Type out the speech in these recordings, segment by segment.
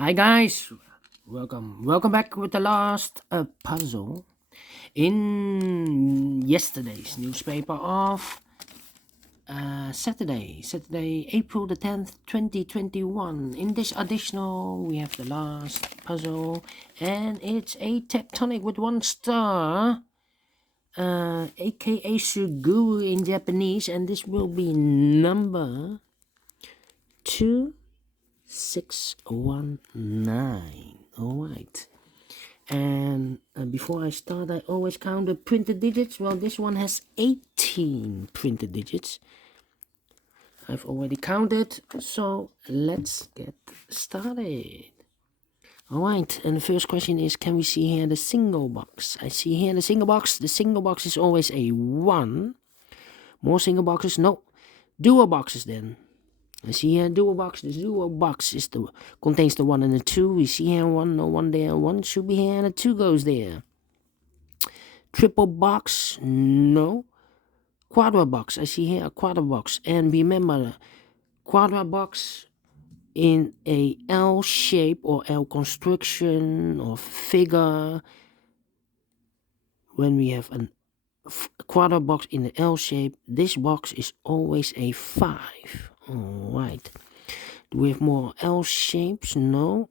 Hi guys, welcome back with the last puzzle in yesterday's newspaper of Saturday, April the 10th, 2021. In this additional, we have the last puzzle, and it's a Tectonic with 1 star, a.k.a. Suguru in Japanese, and this will be number 2619. Alright. And before I start, I always count the printed digits. Well, this one has 18 printed digits. I've already counted, so let's get started. Alright, and the first question is, can we see here the single box? I see here the single box. The single box is always a 1. More single boxes? No. Dual boxes then. I see here dual box. This dual box is contains the 1 and the 2. We see here 1, no 1 there. 1 should be here and a 2 goes there. Triple box, no. Quadra box, I see here a quadra box. And remember, quadra box in a L shape or L construction or figure. When we have a quadra box in the L shape, this box is always a 5. Alright. Do we have more L shapes? No.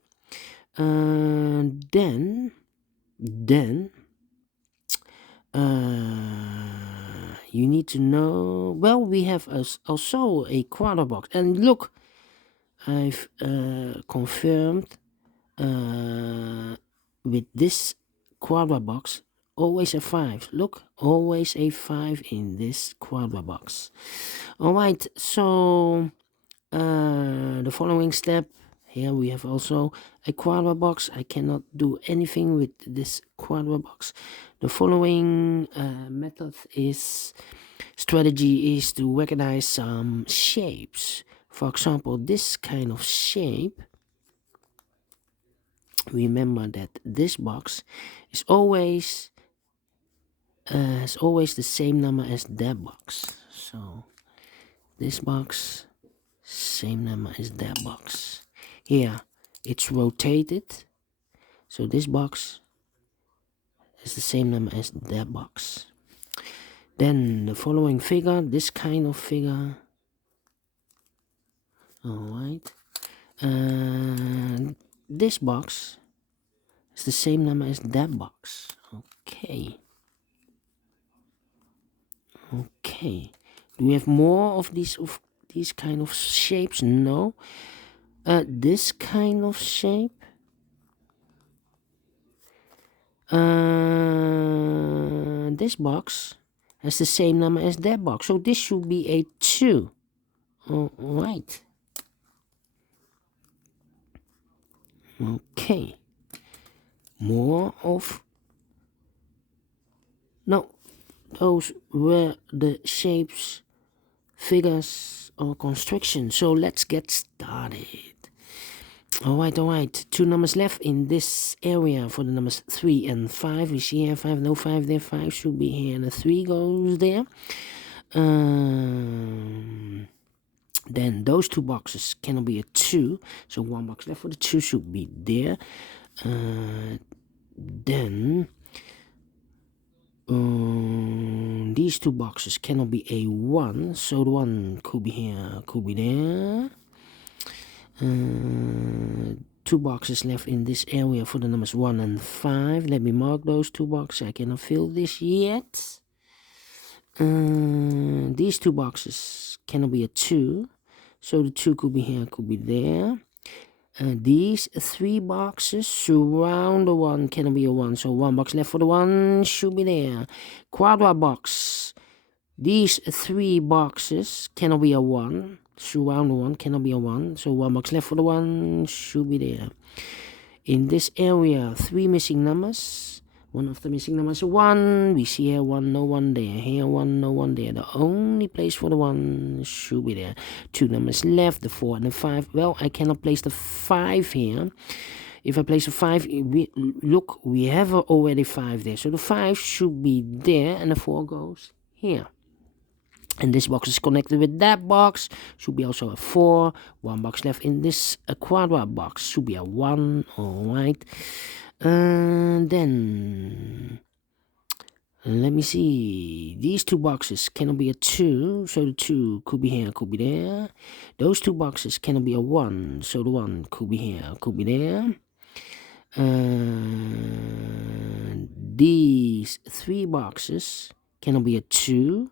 Then you need to know, well, we have also a quadra box. And look, I've confirmed with this quadra box, always a 5. Look, always a 5 in this quadra box. Alright, so the following step, here we have also a quadra box. I cannot do anything with this quadra box. The following strategy is to recognize some shapes. For example, this kind of shape. Remember that this box is always has always the same number as that box. So this box, same number as that box. Here it's rotated, so this box is the same number as that box. Then the following figure, this kind of figure. Alright. This box is the same number as that box. Okay. Okay. Do we have more of these kind of shapes? No. This kind of shape. This box has the same number as that box, so this should be a 2. Alright. Okay. More of... No. Those were the shapes, figures, or constructions. So let's get started. Alright. 2 numbers left in this area for the numbers 3 and 5. We see here 5, no 5 there. 5 should be here, and the 3 goes there. Then those 2 boxes cannot be a 2, so 1 box left for the 2 should be there. Then these 2 boxes cannot be a 1, so the 1 could be here, could be there. 2 boxes left in this area for the numbers 1 and 5. Let me mark those 2 boxes. I cannot fill this yet. These 2 boxes cannot be a 2, so the 2 could be here, could be there. These 3 boxes surround the 1, cannot be a 1, so 1 box left for the 1 should be there. Quadra box. These 3 boxes cannot be a 1, surround the 1, cannot be a 1, so 1 box left for the 1 should be there. In this area, 3 missing numbers. One of the missing numbers is 1. We see here 1, no 1 there. Here 1, no 1 there. The only place for the 1 should be there. 2 numbers left, the 4 and the 5. Well, I cannot place the 5 here. If I place a 5, look, we have already 5 there. So the 5 should be there, and the 4 goes here. And this box is connected with that box. Should be also a 4. 1 box left in this quadra box. Should be a 1. Alright. Then let me see. These 2 boxes cannot be a 2. So the 2 could be here, could be there. Those 2 boxes cannot be a 1. So the 1 could be here, could be there. These 3 boxes cannot be a 2.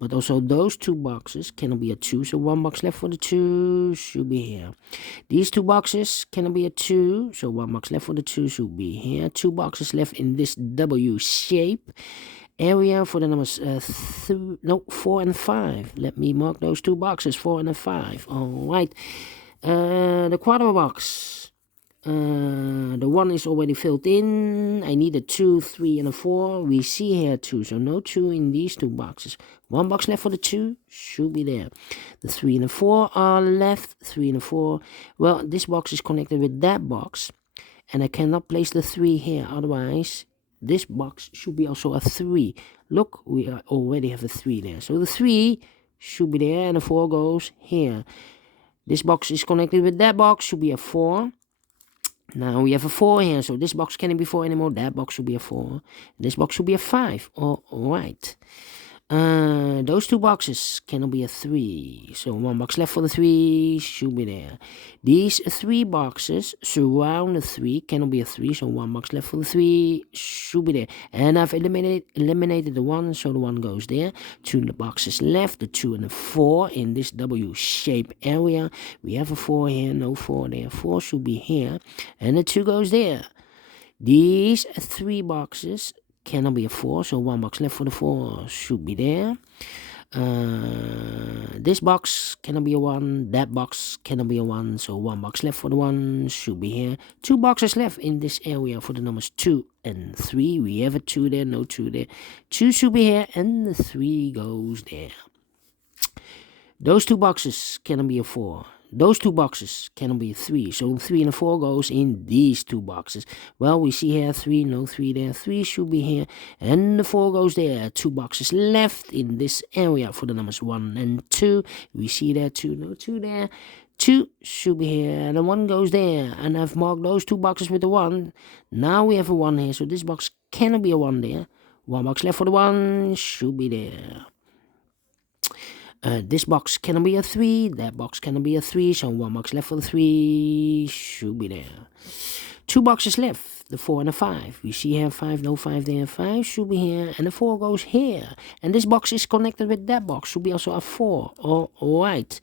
But also those 2 boxes cannot be a 2. So 1 box left for the 2 should be here. These 2 boxes cannot be a 2. So 1 box left for the 2 should be here. 2 boxes left in this W shape area for the numbers 4 and 5. Let me mark those 2 boxes, 4 and 5. Alright. The quadra box. The 1 is already filled in. I need a 2, 3, and a 4. We see here 2, so no 2 in these 2 boxes. 1 box left for the 2 should be there. The 3 and the 4 are left. 3 and the 4. Well, this box is connected with that box, and I cannot place the 3 here. Otherwise, this box should be also a 3. Look, we already have a 3 there. So the 3 should be there, and the 4 goes here. This box is connected with that box. Should be a 4. Now we have a 4 here, so this box cannot be 4 anymore. That box should be a 4. This box should be a 5. Alright. Those 2 boxes cannot be a 3. So 1 box left for the 3 should be there. These 3 boxes surround the 3, cannot be a 3. So 1 box left for the 3 should be there. And I've eliminated the 1, so the 1 goes there. 2 boxes left, the 2 and the 4 in this W shape area. We have a 4 here, no 4 there. 4 should be here, and the 2 goes there. These 3 boxes cannot be a 4, so 1 box left for the 4 should be there. This box cannot be a 1, that box cannot be a 1, so 1 box left for the 1 should be here. 2 boxes left in this area for the numbers 2 and 3. We have a 2 there, no 2 there. 2 should be here, and the 3 goes there. Those 2 boxes cannot be a 4. Those 2 boxes cannot be a 3. So 3 and a 4 goes in these 2 boxes. Well, we see here 3, no 3 there. 3 should be here, and the 4 goes there. 2 boxes left in this area for the numbers 1 and 2. We see there 2, no 2 there. 2 should be here, and the 1 goes there. And I've marked those 2 boxes with the 1. Now we have a 1 here, so this box cannot be a 1 there. 1 box left for the 1 should be there. This box cannot be a 3, that box cannot be a 3, so 1 box left for the 3 should be there. 2 boxes left, the 4 and the 5. We see here 5, no 5 there, 5 should be here, and the 4 goes here. And this box is connected with that box, should be also a 4. Alright.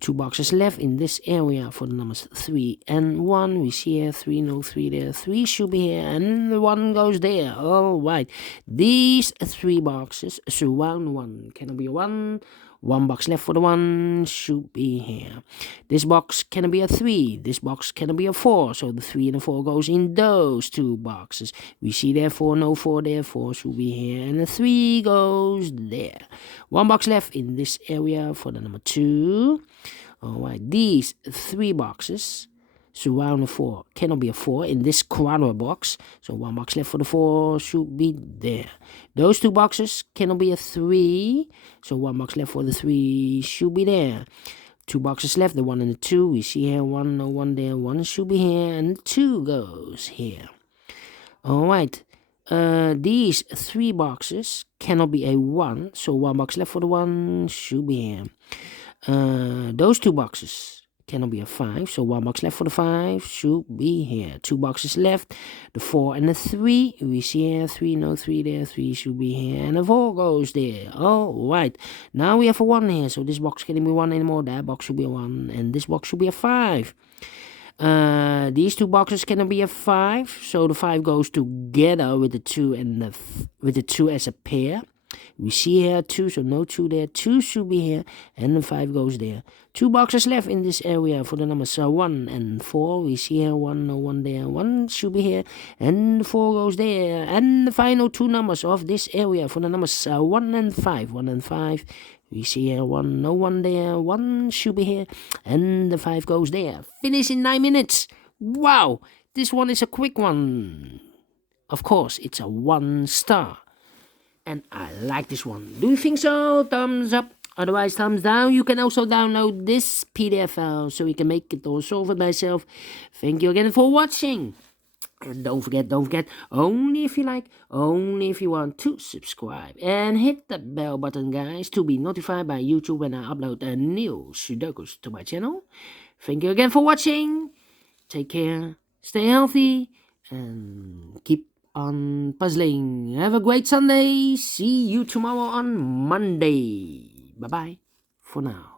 2 boxes left in this area for the numbers 3 and 1. We see here 3, no 3 there, 3 should be here, and the 1 goes there. Alright. These 3 boxes surround 1, cannot be a 1. 1 box left for the 1 should be here. This box cannot be a 3. This box cannot be a 4. So the 3 and the 4 goes in those 2 boxes. We see there 4, no 4 there. 4 should be here. And the 3 goes there. 1 box left in this area for the number 2. Alright, these 3 boxes surround the 4. Cannot be a 4 in this quadra box. So 1 box left for the 4 should be there. Those 2 boxes cannot be a 3. So 1 box left for the 3 should be there. 2 boxes left, the 1 and the 2. We see here 1, no 1 there. 1 should be here, and 2 goes here. Alright. These 3 boxes cannot be a 1. So 1 box left for the 1 should be here. Those 2 boxes cannot be a 5, so 1 box left for the 5 should be here. 2 boxes left, the 4 and the 3. We see here 3, no 3 there. 3 should be here, and the 4 goes there. Alright, now we have a 1 here, so this box can't be 1 anymore. That box should be a 1, and this box should be a 5. These 2 boxes cannot be a 5, so the 5 goes together with the 2 and with the 2 as a pair. We see here 2, so no 2 there. 2 should be here, and the 5 goes there. 2 boxes left in this area for the numbers 1 and 4. We see here 1, no 1 there. 1 should be here, and 4 goes there. And the final 2 numbers of this area for the numbers 1 and 5. 1 and 5. We see here 1, no 1 there. 1 should be here, and the 5 goes there. Finish in 9 minutes. Wow, this one is a quick one. Of course, it's a 1 star. and I like this one. Do you think so? Thumbs up. Otherwise, thumbs down. You can also download this PDF file so you can make it or solve it by yourself. Thank you again for watching. And don't forget, only if you like, only if you want to subscribe. And hit the bell button, guys, to be notified by YouTube when I upload a new Sudokus to my channel. Thank you again for watching. Take care, stay healthy, and keep on puzzling. Have a great Sunday. See you tomorrow on Monday. Bye-bye for now.